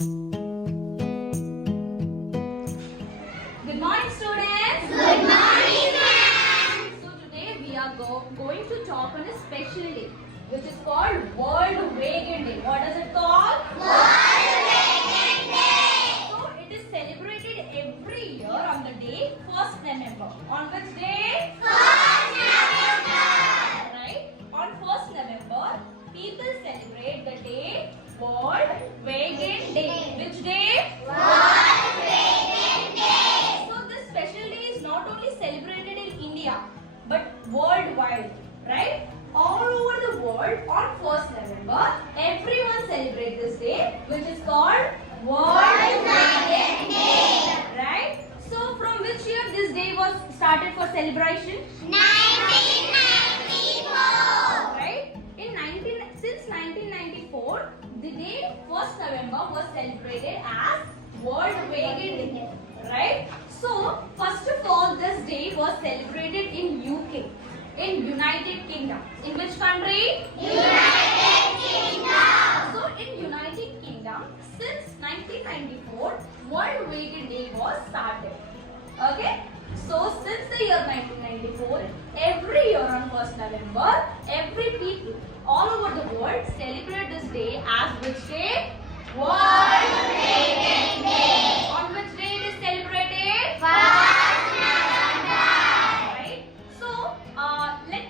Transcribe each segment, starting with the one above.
Good morning, students. Good morning, ma'am. So today we are going to talk on a special day, which is called World Vegan Day. What is it called? World Vegan Day. So it is celebrated every year on the day 1st November. On which day? 1st November. Right? On 1st November, people celebrate the day World Vegan Day. Which day? World Vegan Day. So this special day is not only celebrated in India but worldwide, right? All over the world on 1st November, everyone celebrates this day, which is called World Vegan Day, right? So from which year this day was started for celebration? 1994. Right? Since 1994, the day 1st November was celebrated as World Vegan Day, right? So first of all, this day was celebrated in UK, in United Kingdom. In which country? United Kingdom. So in United Kingdom, since 1994, World Vegan Day was started. Okay? So since the year 1994, every year on 1st November, every people all over the world celebrate this day as which day? World Vegan Day. On which day it is celebrated? 1st November. Right? So let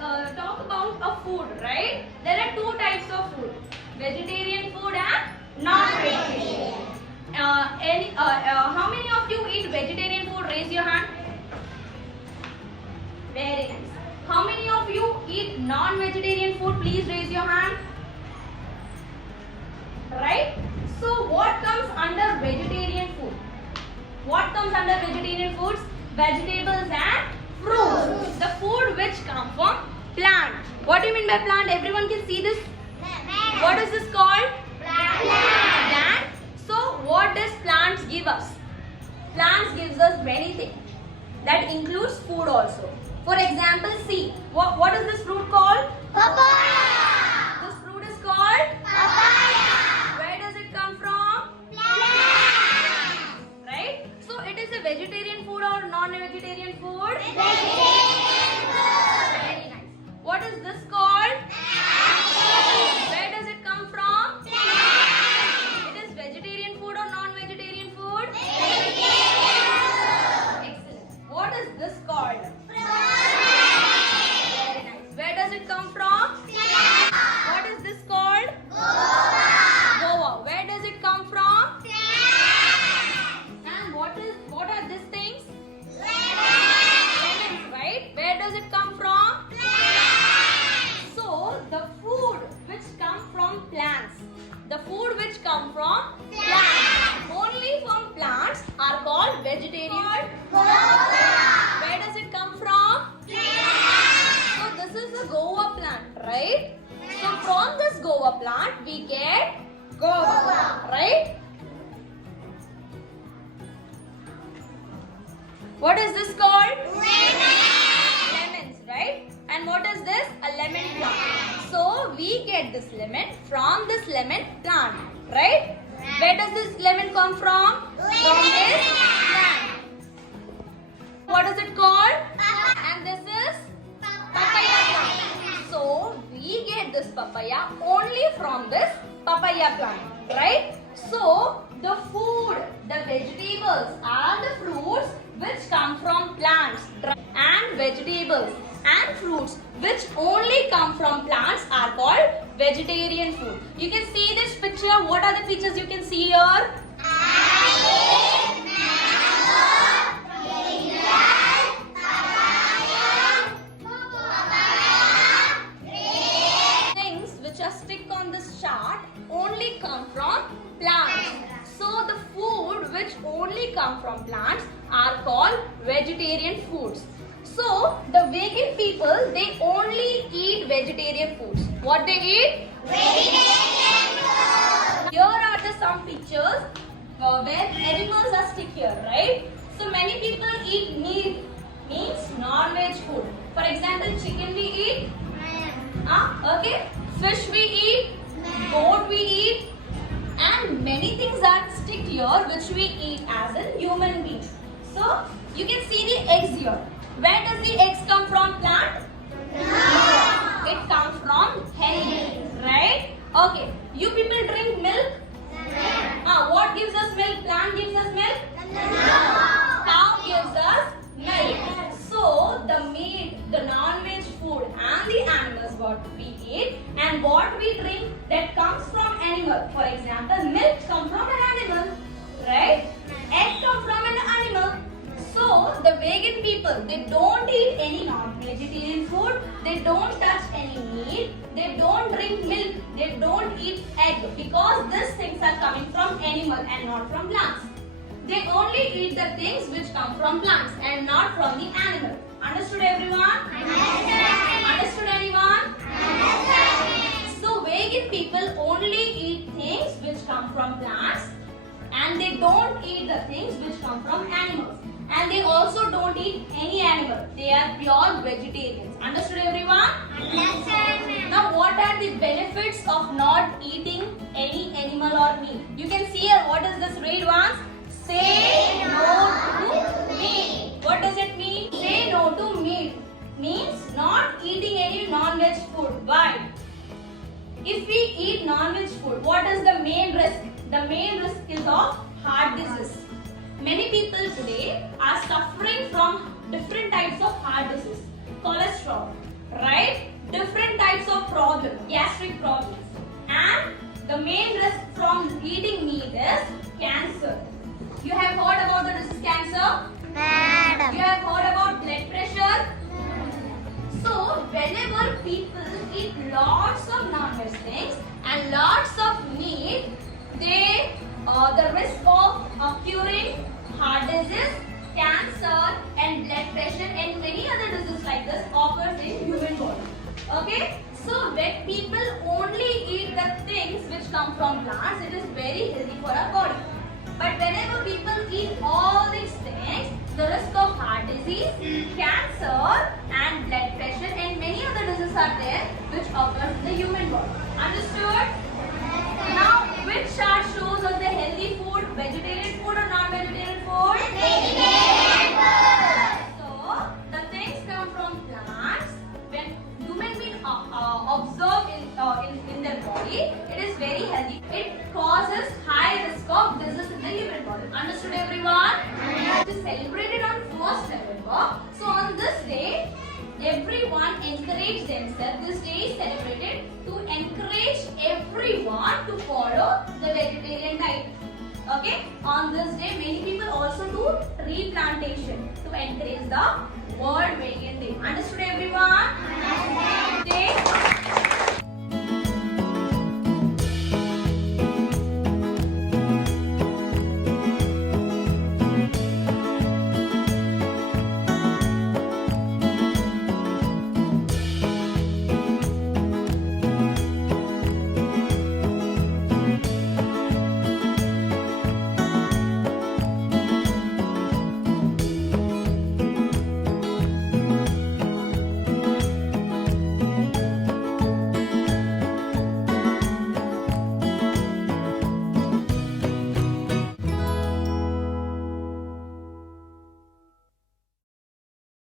us talk about a food, right? There are two types of food: vegetarian food and non-vegetarian. How many of you eat vegetarian food? Raise your hand. Very nice. How many of you eat non-vegetarian food? Please raise your hand. Right? So what comes under vegetarian food? What comes under vegetarian foods? Vegetables and fruits. The food which come from plant. What do you mean by plant? Everyone can see this. What is this called? Plant. So what does plants give us? Plants gives us many things. That includes food also. For example, see, what is this fruit called? Papaya. This fruit is called? Papaya. Where does it come from? Plant. Right? So it is a vegetarian food or non-vegetarian food? Vegetarian food. Very nice. What is this called? Apple. Where does it come from? Plant. It is vegetarian food or non-vegetarian food? Vegetarian food. Excellent. What is this called? Strawberry. Very nice. Where does it come from? Plant. What is this called? Guava. Guava. Where does it come from? Plant. And what are these things? Lemon. Lemons, right? Where does it come from? Plant. So the food which come from plants, only from plants are called vegetarian. Guava. Where does it come from? Plant. So this is the guava plant, right? So from this guava plant we get guava, right? What is this called? Lemons, right? And what is this? A lemon plant. So we get this lemon from this lemon plant, right? Where does this lemon come from? From this plant. What is it called? And this is papaya plant. So we get this papaya only from this papaya plant, right? So the food, the vegetables and the fruits which come from plants and vegetables and fruits which only come from plants are called vegetarian food. You can see this picture. What are the pictures you can see here? Things which are stick on this chart only come from plants. So the food which only come from plants are called vegetarian foods. So the vegan people, they only eat vegetarian foods. What they eat? Vegetarian food. Here are the some pictures where animals are stick here, right? So many people eat meat, means non-veg food. For example, chicken we eat, okay, fish we eat, goat we eat, and many things Okay, you people drink milk? What gives us milk? Plant gives us milk? Cow gives us milk. So the meat, the non-veg food and the animals what we eat and what we drink that comes from animal. For example, milk comes from an animal, right? Egg comes from an animal. So the vegan people, they don't eat any non-vegetarian food, they don't touch any meat, they don't drink milk, they don't eat egg because these things are coming from animal and not from plants. They only eat the things which come from plants and not from the animal. Understood everyone? Understood anyone? So vegan people only eat things which come from plants and they don't eat the things which come from animals. And they also don't eat any animal. They are pure vegetarians. Understood everyone? Now what are the benefits of not eating any animal or meat? You can see here, what is this? Read once. Say no to meat. What does it mean? Say no to meat means not eating any non-veg food. Why? If we eat non-veg food, what is the main risk? The main risk is of heart disease. Many people today are suffering from different types of heart disease, cholesterol, right? Different types of problems, gastric problems. And the main risk from eating meat is cancer. You have heard about the disease cancer? Madam. You have heard about blood pressure? So, whenever people eat lots of non-veg things and lots of meat, the risk of occurring heart disease, cancer and blood pressure and many other diseases like this occurs in human body. Okay? So when people only eat the things which come from plants, it is very healthy for our body. But whenever people eat all these things, the risk of heart disease, cancer and blood pressure and many other diseases are there which occurs in the human body. Understood? Now, which chart shows us the healthy food, vegetarian food or non-vegetarian food? Vegetarian food. So, the things come from plants. When human beings observe in their body, it is very healthy. It causes high risk of disease in the human body. Understood everyone? It is celebrated on 1st November. So, on this day, everyone encourage themselves. This day is celebrated to encourage everyone to follow the vegetarian diet. Okay? On this day, many people also do tree plantation to encourage the World Vegan Day. Understood everyone?